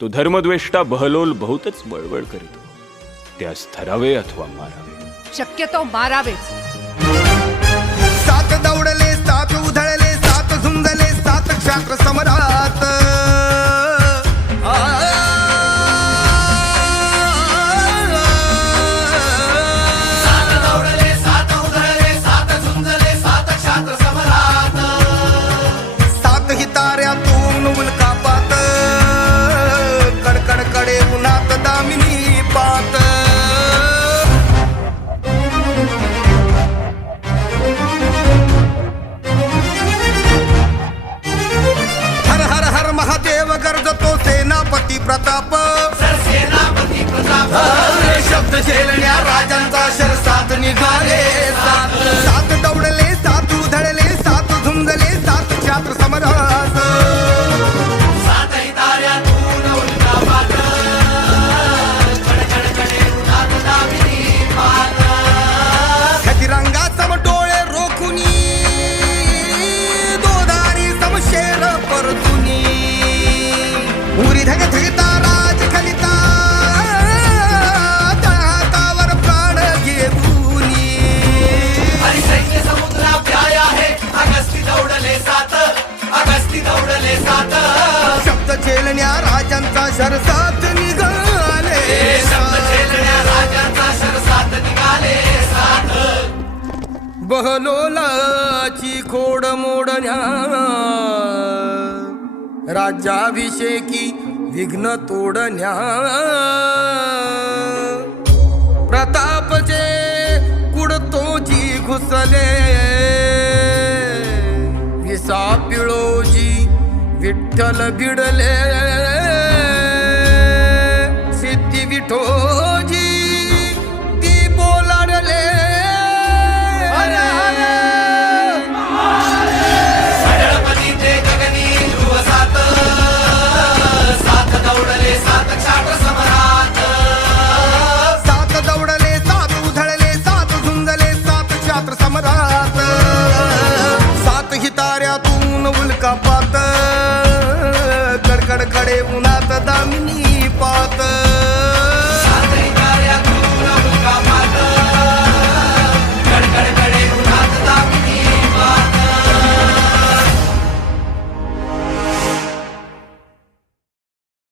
तो धर्मद्वेष्टा बहलोल बहुतच बळबळ करीतो. त्यास धरावे अथवा मारावे. शक्यतो मारावेच. सात दौडले, सात उधळले, सात झुंजले, सात क्षात्र समरात. सात दौडले, सात उधळले, सात झुंजले, सात क्षात्र समरात. सात ही ताऱ्यातून उल्कापात, कडकड कडे उन्हात दामिनी पात. महादेव गर्जतो सेनापती प्रताप. सेनापती प्रताप शब्द झेलण्या राजांचा शरसात निघाले. सात सात दौडले, सात उधळले, सात झुंजले, सात क्षात्र समरात. सातही ताऱ्यातून उल्कापात, कडकडकडे उन्हात दामिनी पात. खदिरंगा सम डोळे रोखुनी, दोधारी समशेर परतुनी. उरी धग धगता राज खलिता, हातावर प्राण घेऊनी. हरिसैन्य समुद्रा प्याया है, अगस्ती दौडले सात, अगस्ती दौडले सात. शब्द झेलण्या राजांचा शरसात निघाले. शब्द झेलण्या राजांचा शरसात निघाले सात. बहलोलाची खोड मोडण्या, राज्याभिषेकी विघ्न तोडण्या. प्रतापचे कुडतोजी घुसले, विसा पिळोजी विठ्ठल भिडले. सिद्धी विठोजी